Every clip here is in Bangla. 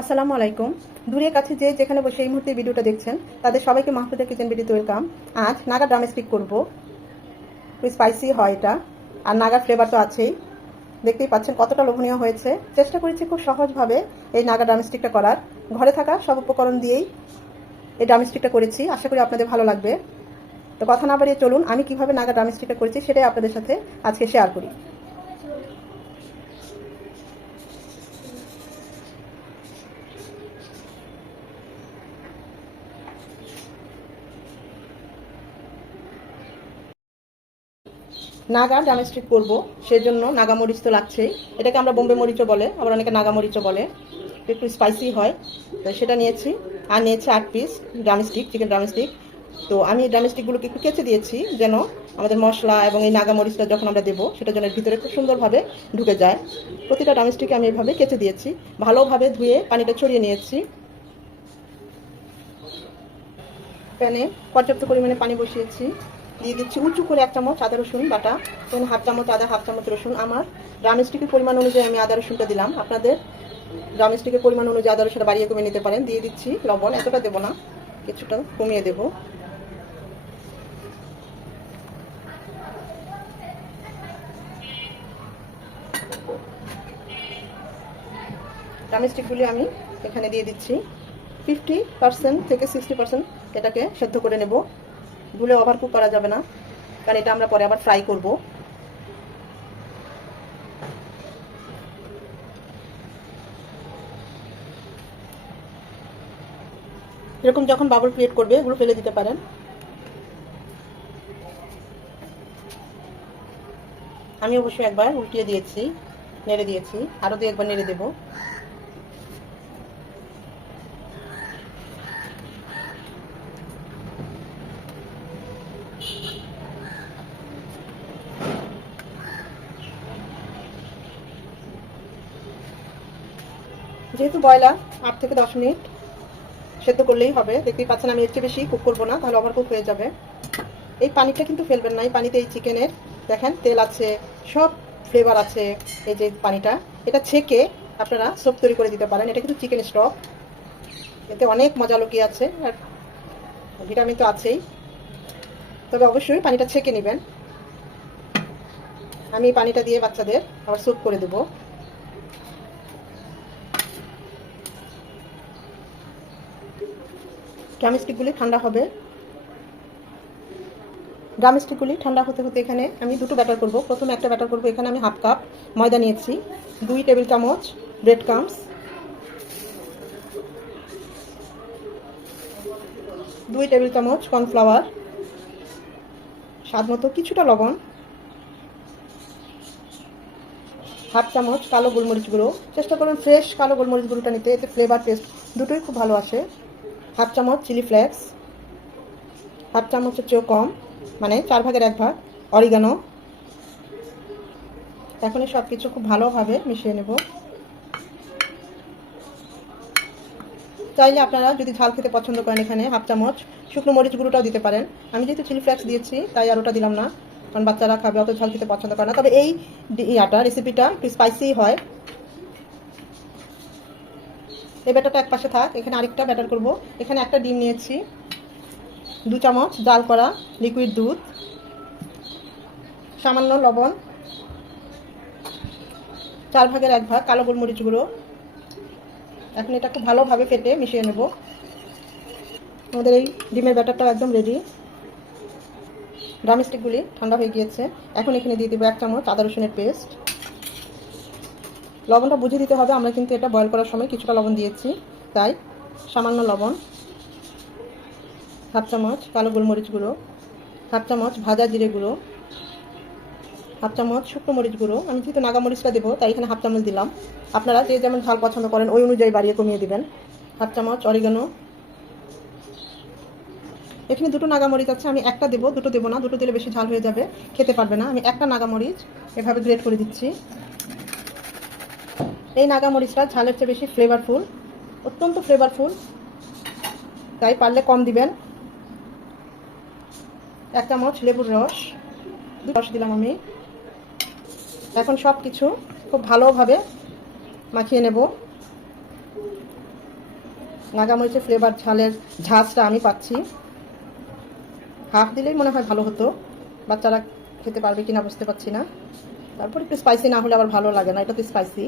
আসসালামু আলাইকুম। দূরে কাছে যে যেখানে বসে এই মুহূর্তে ভিডিওটা দেখছেন, তাদের সবাইকে মাহফুজা কিচেন ভিডিওতে ওয়েলকাম। আজ নাগা ড্রামে স্টিক করব। স্পাইসি হয় এটা। আর নাগা ফ্লেভার তো আছেই। দেখতেই পাচ্ছেন কতটা লোভনীয় হয়েছে। চেষ্টা করেছি খুব সহজভাবে এই নাগা ড্রামস্টিকটা করার। ঘরে থাকা সব উপকরণ দিয়েই এই ড্রামস্টিকটা করেছি। আশা করি আপনাদের ভালো লাগবে। তো কথা না বাড়িয়ে চলুন, আমি কীভাবে নাগা ড্রামস্টিকটা করেছি সেটাই আপনাদের সাথে আজকে শেয়ার করি। নাগা ড্রামস্টিক করব, সেজন্য নাগা মরিচ তো লাগছেই এটাকে আমরা বোম্বে মরিচও বলে, আবার অনেকে নাগা মরিচও বলে। একটু স্পাইসি হয় তো সেটা নিয়েছি। আর নিয়েছি আট পিস ড্রামস্টিক চিকেন ড্রামস্টিক তো আমি এই ড্রামস্টিকগুলোকে একটু কেচে দিয়েছি, যেন আমাদের মশলা এবং এই নাগা মরিচটা যখন আমরা দেবো, সেটা যেন ভিতরে খুব সুন্দরভাবে ঢুকে যায়। প্রতিটা ড্রামস্টিকে আমি এভাবে কেচে দিয়েছি। ভালোভাবে ধুয়ে পানিটা ছড়িয়ে নিয়েছি। প্যানে পর্যাপ্ত পরিমাণে পানি বসিয়েছি। দিয়ে দিচ্ছি উঁচু করে এক চামচ আদা রসুন বাটা এখানে হাফ চামচ আদা, হাফ চামচ রসুন। আমার ড্রামস্টিকের পরিমাণ অনুযায়ী আমি আদা রসুনটা দিলাম। আপনাদের ড্রামস্টিকের পরিমাণ অনুযায়ী আদা রসুনটা বাড়িয়ে কমিয়ে নিতে পারেন। দিয়ে দিচ্ছি লবণ, এতটা দেবো না, কিছুটা কমিয়ে দেবো। ড্রামস্টিকগুলি আমি এখানে দিয়ে দিচ্ছি। ফিফটি পার্সেন্ট থেকে সিক্সটি পার্সেন্ট এটাকে সেদ্ধ করে নেব। ভুলে ওভার কুক করা যাবে না। কারণ এটা আমরা পরে আবার ফ্রাই করব। এরকম যখন বাবল ক্রিয়েট করবে, এগুলো ফেলে দিতে পারেন। আমি অবশ্যই একবার উল্টিয়ে দিয়েছি, নেড়ে দিয়েছি আরও দু একবার নেড়ে দেবো। যেহেতু ব্রয়লার আট থেকে দশ মিনিট সেদ্ধ করলেই হবে। দেখতেই পাচ্ছেন, আমি এর বেশি কুক করব না, তাহলে ওভার কুক হয়ে যাবে। এই পানিটা কিন্তু ফেলবেন না, এই পানিতে এই চিকেনের, দেখেন, তেল আছে, সব ফ্লেভার আছে এই যে পানিটা। এটা ছেঁকে আপনারা সব তৈরি করে দিতে পারেন, এটা কিন্তু চিকেন স্টক এতে অনেক মজা লুকিয়ে আছে, আর ভিটামিন তো আছেই। তবে অবশ্যই পানিটা ছেঁকে নেবেন। আমি পানিটা দিয়ে বাচ্চাদের আবার স্যুপ করে দেবো। ড্রামস্টিকগুলি ঠান্ডা হবে। ড্রামস্টিকগুলি ঠান্ডা হতে হতে এখানে আমি দুটো ব্যাটার করব। প্রথমে একটা ব্যাটার করব, এখানে আমি হাফ কাপ ময়দা নিয়েছি, দুই টেবিল চামচ ব্রেড ক্রামস দুই টেবিল চামচ কর্নফ্লাওয়ার স্বাদ মতো কিছুটা লবণ, হাফ চামচ কালো গোলমরিচ গুঁড়ো। চেষ্টা করুন ফ্রেশ কালো গোলমরিচ গুঁড়োটা নিতে, এতে ফ্লেভার টেস্ট দুটোই খুব ভালো আসে। হাফ চামচ চিলি ফ্লেক্স, হাফ চামচের চেয়েও কম মানে চার ভাগের এক ভাগ, অরিগানো। এখন সব কিছু খুব ভালোভাবে মিশিয়ে নেব। চাইলে আপনারা যদি ঝাল খেতে পছন্দ করেন এখানে হাফ চামচ, শুকনো মরিচ গুঁড়োটাও দিতে পারেন। আমি যেহেতু চিলি ফ্লেক্স দিয়েছি, তাই আর ওটা দিলাম না, কারণ বাচ্চারা খাবে, অত ঝাল খেতে পছন্দ করে না। তবে এই ইয়াটা রেসিপিটা একটু স্পাইসি হয়। এই ব্যাটারটা এক পাশে থাক, এখানে আরেকটা ব্যাটার করব। এখানে একটা ডিম নিয়েছি, দু চামচ জাল করা লিকুইড দুধ, সামান্য লবণ, চার ভাগের এক ভাগ কালো গোলমরিচ গুঁড়ো। এখন এটা খুব ভালোভাবে ফেটে মিশিয়ে নেব। আমাদের এই ডিমের ব্যাটারটা একদম রেডি ড্রামস্টিকগুলি ঠান্ডা হয়ে গিয়েছে। এখন এখানে দিয়ে দেবো এক চামচ আদা রসুনের পেস্ট লবণটা বুঝে দিতে হবে, আমরা কিন্তু এটা বয়ল করার সময় কিছুটা লবণ দিয়েছি। তাই সামান্য লবণ, হাফ চামচ কালো গোলমরিচ গুঁড়ো, হাফ চামচ ভাজা জিরে গুঁড়ো, হাফ চামচ শুকনো মরিচ গুঁড়ো। আমি যেহেতু নাগা মরিচটা দেবো, তাই এখানে হাফ চামচ দিলাম। আপনারা যে যেমন ঝাল পছন্দ করেন, ওই অনুযায়ী বাড়িয়ে কমিয়ে দিবেন। হাফ চামচ অরিগানো। এখানে দুটো নাগামরিচ আছে, আমি একটা দেবো, দুটো দেবো না, দুটো দিলে বেশি ঝাল হয়ে যাবে, খেতে পারবে না। আমি একটা নাগামরিচ এভাবে গ্রেট করে দিচ্ছি। এই নাগামরিচটা ঝালের চেয়ে বেশি ফ্লেভারফুল অত্যন্ত ফ্লেভারফুল তাই পারলে কম দিবেন। এক চামচ লেবুর রস রস দিলাম আমি। এখন সব কিছু খুব ভালোভাবে মাখিয়ে নেব। নাগামরিচের ফ্লেভার ঝালের ঝাঁজটা আমি পাচ্ছি। হাফ দিলেই মনে হয় ভালো হতো। বাচ্চারা খেতে পারবে কিনা বুঝতে পারছি না। তারপর একটু স্পাইসি না হলে আবার ভালো লাগে না এটা তো স্পাইসি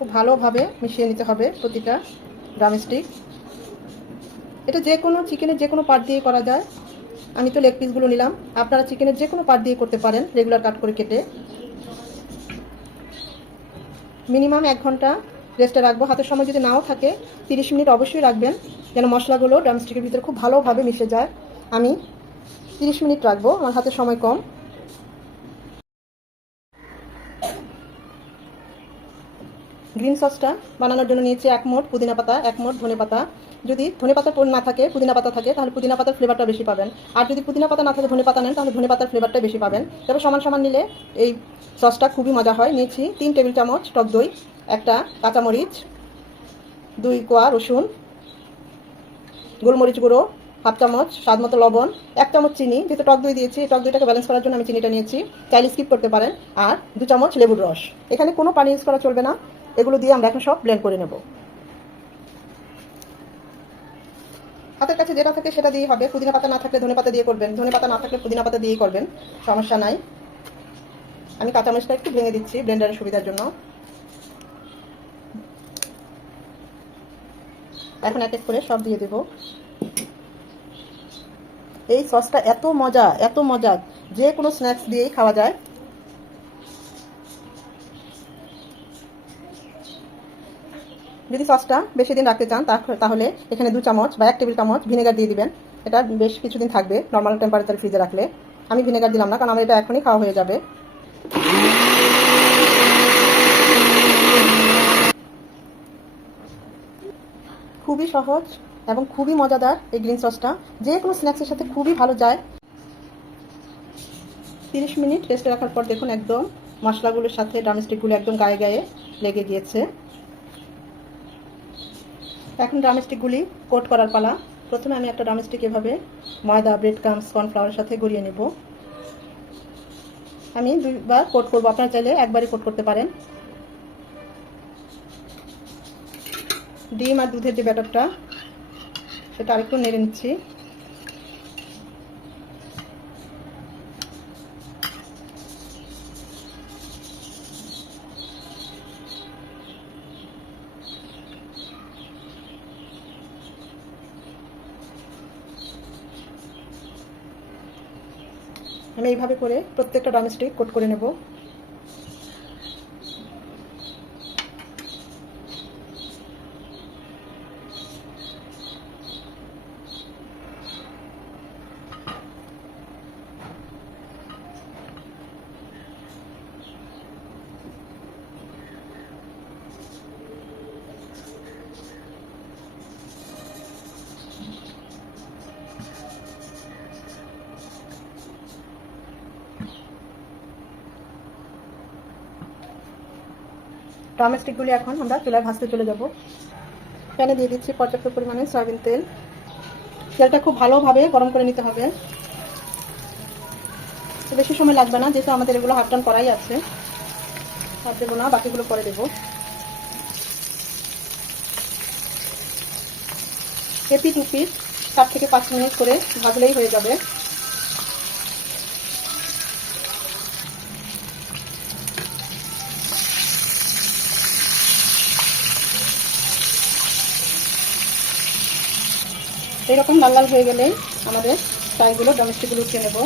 খুব ভালোভাবে মিশিয়ে নিতে হবে প্রতিটা ড্রামস্টিক এটা যে কোনো চিকেনের যে কোনো পার্ট দিয়ে করা যায়। আমি তো লেগ পিসগুলো নিলাম। আপনারা চিকেনের যে কোনো পার্ট দিয়ে করতে পারেন রেগুলার কাট করে কেটে। মিনিমাম এক ঘণ্টা রেস্টে রাখব। হাতের সময় যদি নাও থাকে, তিরিশ মিনিট অবশ্যই রাখবেন, যেন মশলাগুলো ড্রামস্টিকের ভিতরে খুব ভালোভাবে মিশে যায়। আমি তিরিশ মিনিট রাখব, আমার হাতে সময় কম। গ্রিন সসটা বানানোর জন্য নিয়েছি এক মোট পুদিনা পাতা, এক মোট ধনে পাতা। যদি ধনে পাতা না থাকে, পুদিনা পাতা থাকে, তাহলে পুদিনা পাতার ফ্লেভারটা বেশি পাবেন। আর যদি পুদিনা পাতা না থাকে, ধনে পাতা নেন, তাহলে ধনে পাতার ফ্লেভারটা বেশি পাবেন। তবে সমান সমান নিলে এই সসটা খুবই মজা হয়। নিয়েছি তিন টেবিল চামচ টক দই, একটা কাঁচামরিচ, দুই কোয়া রসুন, গোলমরিচ গুঁড়ো, হাফ চামচ স্বাদ মতো লবণ, এক চামচ চিনি। যেহেতু টক দই দিয়েছি, টক দইটাকে ব্যালেন্স করার জন্য আমি চিনিটা নিয়েছি। চাইলে স্কিপ করতে পারেন। আর দু চামচ লেবুর রস। এখানে কোনো পানি ইউজ করা চলবে না। এগুলো দিয়ে আমরা এখন সব ব্লেন্ড করে নেব। হাতের কাছে যেটা থাকে সেটা দিয়ে হবে। পুদিনা পাতা না থাকলে ধনে পাতা দিয়ে করবেন। ধনে পাতা না থাকলে পুদিনা পাতা দিয়েই করবেন। সমস্যা নাই। আমি কাঁচামরিচটা একটু ভেঙে দিচ্ছি ব্লেন্ডারের সুবিধার জন্য। এখন এক এক করে সব দিয়ে দেব। এই সসটা এত মজা এত মজা। যে কোনো স্ন্যাক্স দিয়েই খাওয়া যায়। যদি সসটা বেশি দিন রাখতে চান তাহলে এখানে দু চামচ বা এক টেবিল চামচ ভিনেগার দিয়ে দিবেন। এটা বেশ কিছুদিন থাকবে নর্মাল টেম্পারেচার ফ্রিজে রাখলে। আমি ভিনেগার দিলাম না, কারণ আমার এটা এখনই খাওয়া হয়ে যাবে। খুবই সহজ এবং খুবই মজাদার এই গ্রিন সসটা যে কোনো স্ন্যাক্সের সাথে খুবই ভালো যায়। তিরিশ মিনিট রেস্টে রাখার পর দেখুন একদম মশলাগুলোর সাথে ড্রামস্টিকগুলো একদম গায়ে গায়ে লেগে গিয়েছে। এখন ড্রামস্টিকগুলি কোট করার পালা। প্রথমে আমি একটা ড্রামস্টিক এভাবে ময়দা ব্রেড ক্রামস কর্নফ্লাওয়ারের সাথে গড়িয়ে নেব। আমি দুইবার কোট করব। আপনারা চাইলে একবারই কোট করতে পারেন। ডিম আর দুধের যে ব্যাটারটা সেটা আরেকটু নেড়ে নিচ্ছি। এইভাবে করে প্রত্যেকটা ড্রামস্টিক কোট করে নেব। ড্রামস্টিকগুলি এখন আমরা চুলায় ভাজতে চলে যাব। প্যানে দিয়ে দিচ্ছি পর্যাপ্ত পরিমাণে সয়াবিন তেল। তেলটা খুব ভালোভাবে গরম করে নিতে হবে। বেশি সময় লাগবে না, যেহেতু আমাদের এগুলো হাফ টান করাই আছে। হাফ দেবো না, বাকিগুলো পরে দেবো। এপিট উপিট চার থেকে পাঁচ মিনিট করে ভাজলেই হয়ে যাবে। এরকম লাল লাল হয়ে গেলে আমাদের ফ্রাইগুলো, ডোমেস্টিকগুলো উঠিয়ে নেব।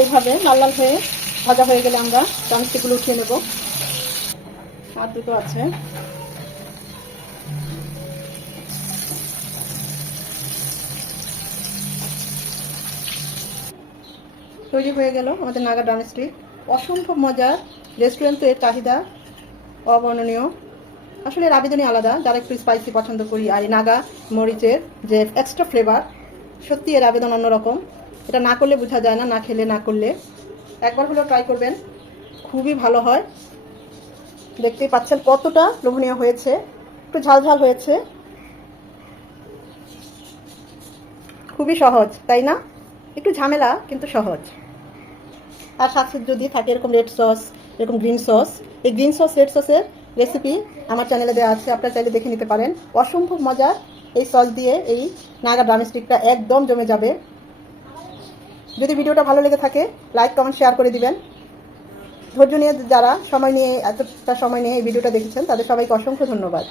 এইভাবে লাল লাল হয়ে ভাজা হয়ে গেলে আমরা ডোমেস্টিকগুলো উঠিয়ে নেব। আর দুটো আছে। তৈরি হয়ে গেল আমাদের নাগা ডোমেস্টিক অসম্ভব মজার রেস্টুরেন্ট তো এর চাহিদা অবর্ণনীয়। আসলে আবেদনই আলাদা, যারা একটু স্পাইসি পছন্দ করি আর নাগা মরিচের যে এক্সট্রা ফ্লেভার সত্যি এর আবেদন অন্যরকম। এটা না করলে বোঝা যায় না না খেলে, না করলে। একবার হলেও ট্রাই করবেন, খুবই ভালো হয়। দেখতেই পাচ্ছেন কতটা লোভনীয় হয়েছে, একটু ঝাল ঝাল হয়েছে। খুবই সহজ, তাই না? একটু ঝামেলা, কিন্তু সহজ। আর সাথে যদি থাকে এরকম রেড সস এরকম গ্রিন সস এই গ্রিন সস রেড সসের রেসিপি আমার চ্যানেলে দেওয়া আছে, আপনারা চাইলে দেখে নিতে পারেন। অসম্ভব মজার এই সস দিয়ে এই নাগা ড্রামস্টিকটা একদম জমে যাবে। যদি ভিডিওটা ভালো লেগে থাকে লাইক কমেন্ট শেয়ার করে দিবেন। ধৈর্য নিয়ে যারা সময় নিয়ে, এতটা সময় নিয়ে এই ভিডিওটা দেখেছেন, তাদের সবাইকে অসংখ্য ধন্যবাদ।